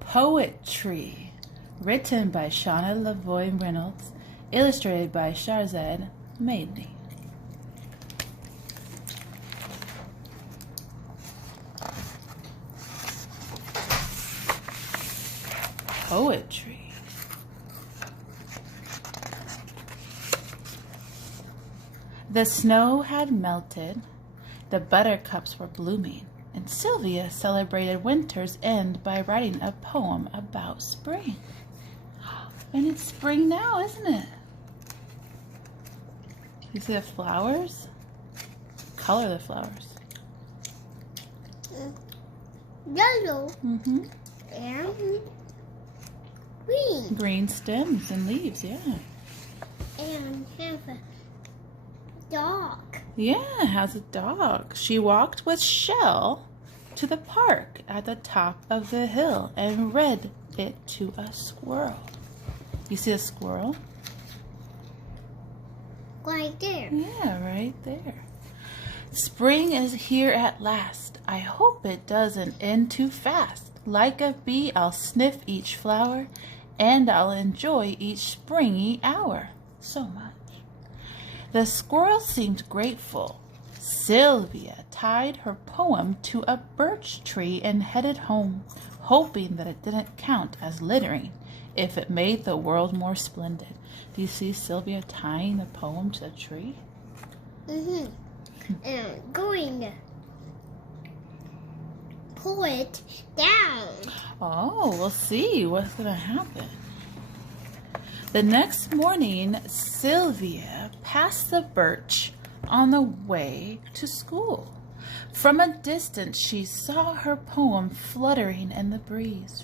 Poetree, written by Shauna, Lavoy, Reynolds, illustrated by Shahrzad, Maydani. Poetry. The snow had melted, the buttercups were blooming, and Sylvia celebrated winter's end by writing a poem about spring. And it's spring now, isn't it? You see the flowers? Color of the flowers. Yellow. Mm-hmm. And green. Green stems and leaves, yeah. And have a dog. Yeah, has a dog. She walked with Shell to the park at the top of the hill and read it to a squirrel. You see a squirrel? Right there. Yeah, right there. Spring is here at last. I hope it doesn't end too fast. Like a bee, I'll sniff each flower, and I'll enjoy each springy hour so much. The squirrel seemed grateful. Sylvia tied her poem to a birch tree and headed home, hoping that it didn't count as littering if it made the world more splendid. Do you see Sylvia tying the poem to the tree? Mm-hmm. And going to pull it down. Oh, we'll see what's going to happen. The next morning, Sylvia passed the birch on the way to school. From a distance, she saw her poem fluttering in the breeze.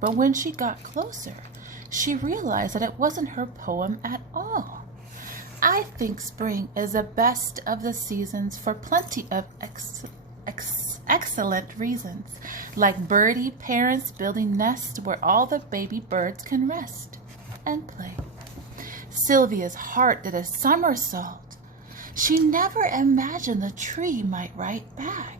But when she got closer, she realized that it wasn't her poem at all. I think spring is the best of the seasons for plenty of excellent reasons, like birdie parents building nests where all the baby birds can rest and play. Sylvia's heart did a somersault. She never imagined the tree might write back.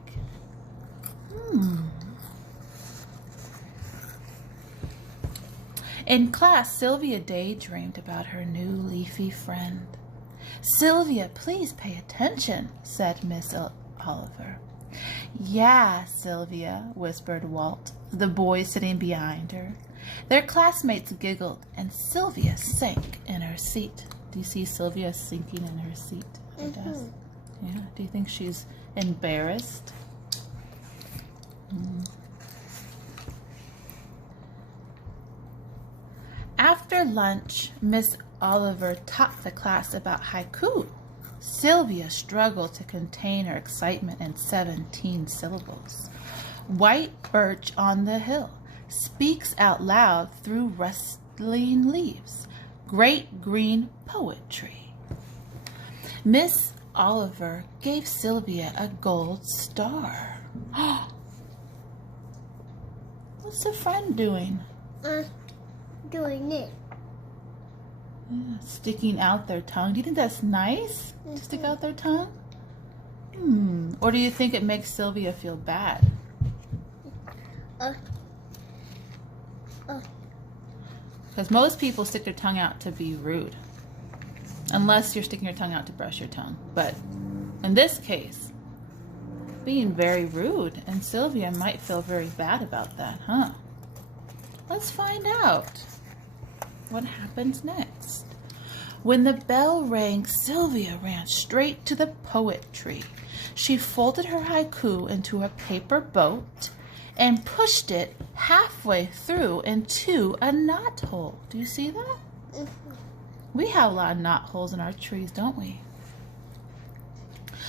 In class, Sylvia daydreamed about her new leafy friend. "Sylvia, please pay attention," said Miss Oliver. "Yeah, Sylvia," whispered Walt, the boy sitting behind her. Their classmates giggled, and Sylvia sank in her seat. Do you see Sylvia sinking in her seat? Her desk? Yeah. Do you think she's embarrassed? After lunch, Miss Oliver taught the class about haiku. Sylvia struggled to contain her excitement in 17 syllables. White birch on the hill speaks out loud through rustling leaves. Great green poetry. Miss Oliver gave Sylvia a gold star. What's the friend doing? Doing it. Yeah, sticking out their tongue. Do you think that's nice to stick out their tongue? Or do you think it makes Sylvia feel bad? Because most people stick their tongue out to be rude. Unless you're sticking your tongue out to brush your tongue. But in this case, being very rude, and Sylvia might feel very bad about that, huh? Let's find out what happens next. When the bell rang, Sylvia ran straight to the poetry. She folded her haiku into a paper boat and pushed it halfway through into a knot hole. Do you see that? We have a lot of knot holes in our trees, don't we?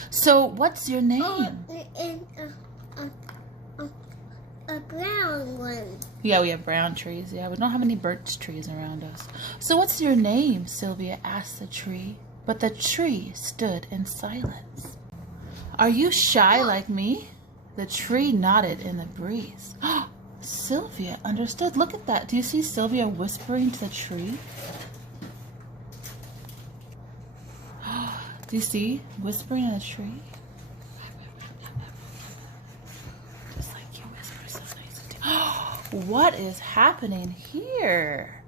So, what's your name? A brown one. Yeah, we have brown trees. Yeah, we don't have any birch trees around us. So what's your name? Sylvia asked the tree. But the tree stood in silence. Are you shy like me? The tree nodded in the breeze. Sylvia understood. Look at that. Do you see Sylvia whispering to the tree? Do you see whispering in the tree? Just like you whisper so nice. What is happening here?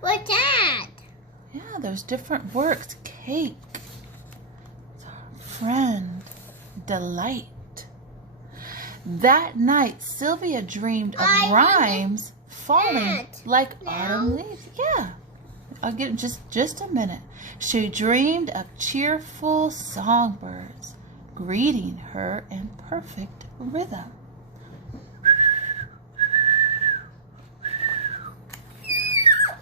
What's that? Yeah, there's different words. Cake, friend, delight. That night, Sylvia dreamed of rhymes falling like autumn leaves. Yeah, I'll give it just a minute. She dreamed of cheerful songbirds greeting her in perfect rhythm.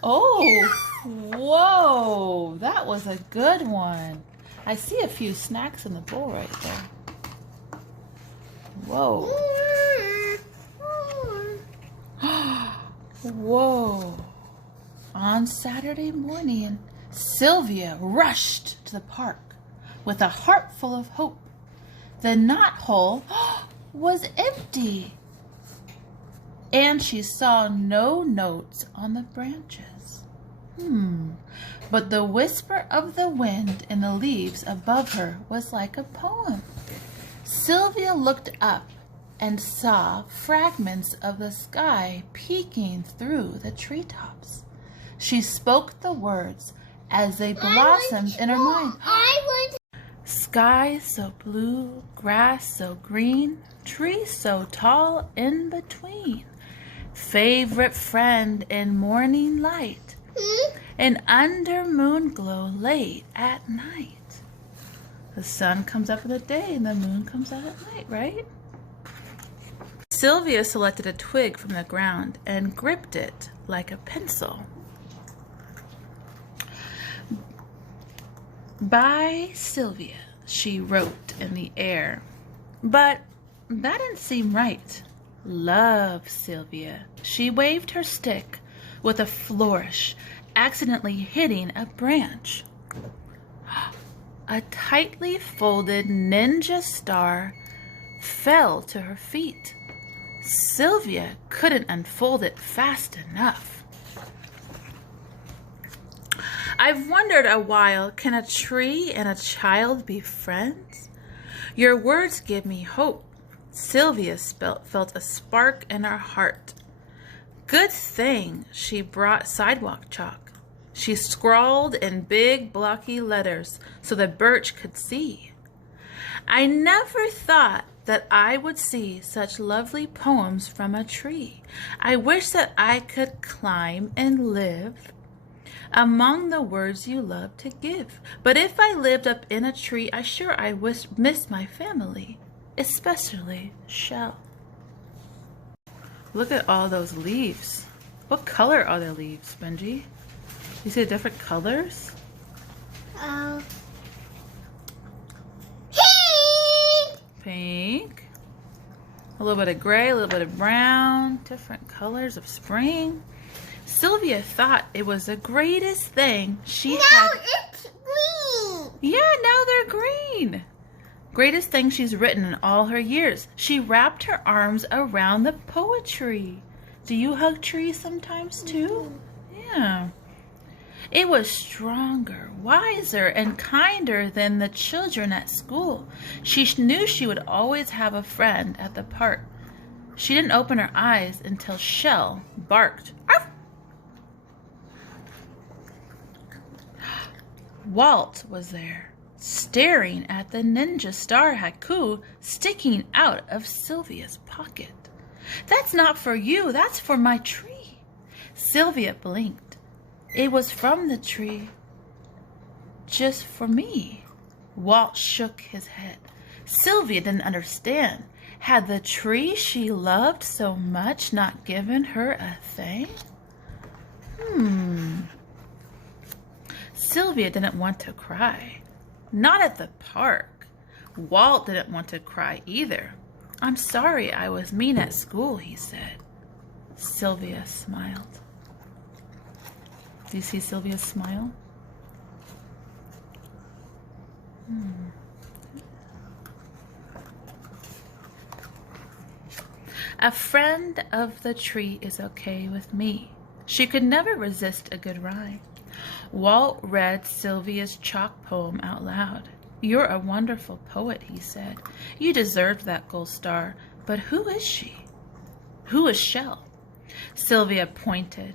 Oh, whoa, that was a good one. I see a few snacks in the bowl right there. Whoa. Whoa. On Saturday morning, Sylvia rushed to the park with a heart full of hope. The knothole was empty, and she saw no notes on the branches. But the whisper of the wind in the leaves above her was like a poem. Sylvia looked up and saw fragments of the sky peeking through the treetops. She spoke the words as they blossomed in her mind. Sky so blue, grass so green, trees so tall in between. Favorite friend in morning light, and under moon glow late at night. The sun comes up in the day and the moon comes out at night, right? Sylvia selected a twig from the ground and gripped it like a pencil. By Sylvia, she wrote in the air. But that didn't seem right. Love, Sylvia. She waved her stick with a flourish, accidentally hitting a branch. A tightly folded ninja star fell to her feet. Sylvia couldn't unfold it fast enough. I've wondered a while, can a tree and a child be friends? Your words give me hope. Sylvia felt a spark in her heart. Good thing she brought sidewalk chalk. She scrawled in big blocky letters so the birch could see. I never thought that I would see such lovely poems from a tree. I wish that I could climb and live among the words you love to give. But if I lived up in a tree, I sure I miss my family, especially Shell. Look at all those leaves. What color are the leaves, Benji? You see the different colors? Pink. A little bit of gray, a little bit of brown. Different colors of spring. Sylvia thought it was the greatest thing she had. No, it's green. Yeah, now they're green. Greatest thing she's written in all her years. She wrapped her arms around the poetry. Do you hug trees sometimes too? Yeah. It was stronger, wiser, and kinder than the children at school. She knew she would always have a friend at the park. She didn't open her eyes until Shell barked. Arf! Walt was there, staring at the ninja star haiku sticking out of Sylvia's pocket. That's not for you, that's for my tree. Sylvia blinked. It was from the tree, just for me. Walt shook his head. Sylvia didn't understand. Had the tree she loved so much not given her a thing? Sylvia didn't want to cry. Not at the park. Walt didn't want to cry either. I'm sorry I was mean at school, he said. Sylvia smiled. Do you see Sylvia's smile? A friend of the tree is okay with me. She could never resist a good rhyme. Walt read Sylvia's chalk poem out loud. You're a wonderful poet, he said. You deserved that gold star. But who is she? Who is Shell? Sylvia pointed.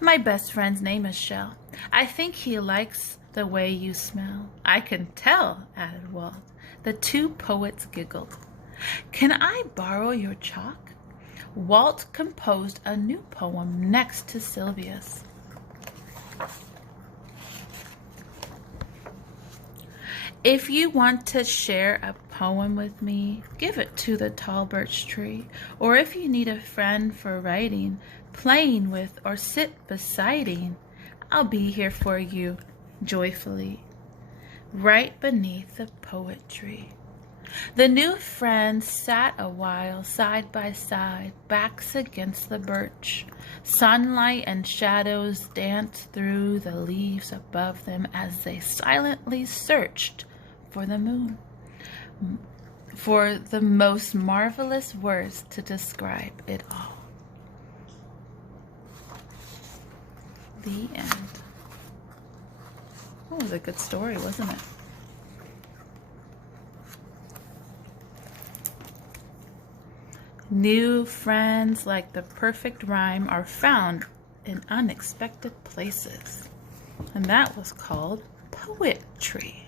My best friend's name is Shell. I think he likes the way you smell. I can tell, added Walt. The two poets giggled. Can I borrow your chalk? Walt composed a new poem next to Sylvia's. If you want to share a poem with me, give it to the tall birch tree. Or if you need a friend for writing, playing with, or sit besiding, I'll be here for you, joyfully, right beneath the poetry. The new friends sat a while side by side, backs against the birch. Sunlight and shadows danced through the leaves above them as they silently searched for the moon, for the most marvelous words to describe it all. The end. That was a good story, wasn't it? New friends, like the perfect rhyme, are found in unexpected places. And that was called Poetry.